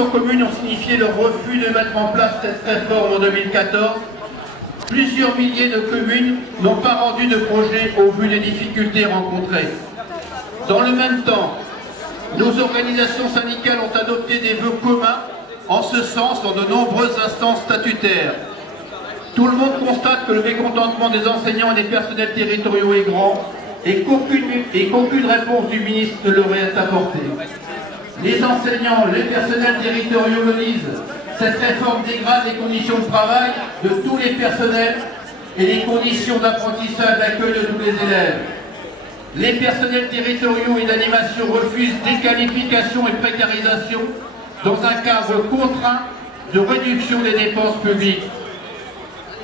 conditions communes ont signifié le refus de mettre en place cette réforme en 2014. Plusieurs milliers de communes n'ont pas rendu de projet au vu des difficultés rencontrées. Dans le même temps, nos organisations syndicales ont adopté des vœux communs en ce sens dans de nombreuses instances statutaires. Tout le monde constate que le mécontentement des enseignants et des personnels territoriaux est grand et qu'aucune réponse du ministre ne leur est apportée. Les enseignants, les personnels territoriaux le disent, cette réforme dégrade les conditions de travail de tous les personnels et les conditions d'apprentissage d'accueil de tous les élèves. Les personnels territoriaux et d'animation refusent déqualification et précarisation dans un cadre contraint de réduction des dépenses publiques.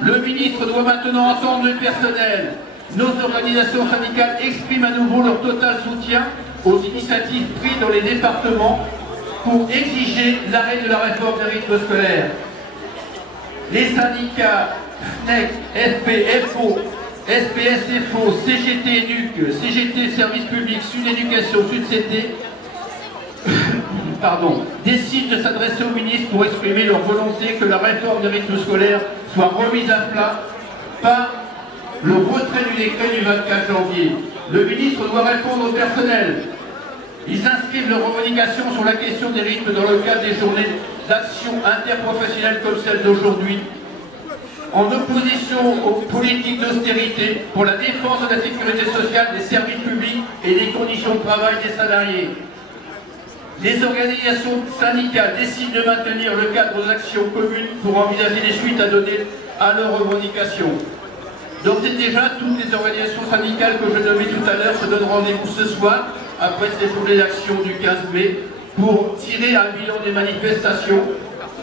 Le ministre doit maintenant entendre le personnel. Nos organisations syndicales expriment à nouveau leur total soutien aux initiatives prises dans les départements pour exiger l'arrêt de la réforme des rythmes scolaires. Les syndicats FNEC, FP, FO, SPS, FO, CGT Éduc, CGT Service Public, Sud Éducation, Sud CT, décident de s'adresser au ministre pour exprimer leur volonté que la réforme des rythmes scolaires soit remise à plat par le retrait du décret du 24 janvier. Le ministre doit répondre au personnel. Ils inscrivent leurs revendications sur la question des rythmes dans le cadre des journées d'action interprofessionnelle comme celle d'aujourd'hui, en opposition aux politiques d'austérité pour la défense de la sécurité sociale, des services publics et des conditions de travail des salariés. Les organisations syndicales décident de maintenir le cadre aux actions communes pour envisager les suites à donner à leurs revendications. Donc c'est déjà toutes les organisations syndicales que je nommais tout à l'heure se donnent rendez-vous ce soir, après ces journées d'action du 15 mai, pour tirer un bilan des manifestations,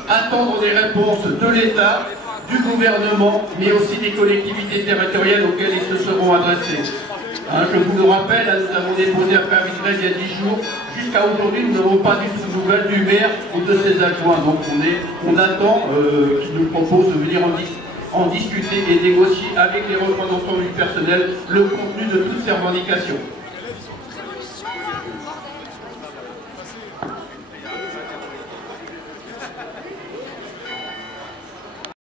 attendre des réponses de l'État, du gouvernement, mais aussi des collectivités territoriales auxquelles ils se seront adressés. Je vous le rappelle, nous avons déposé un préavis de grève il y a 10 jours. Jusqu'à aujourd'hui, nous n'avons pas du tout de nouvelles du maire ou de ses adjoints. Donc on attend qu'ils nous proposent de venir en discuter et négocier avec les représentants du personnel le contenu de toutes ces revendications.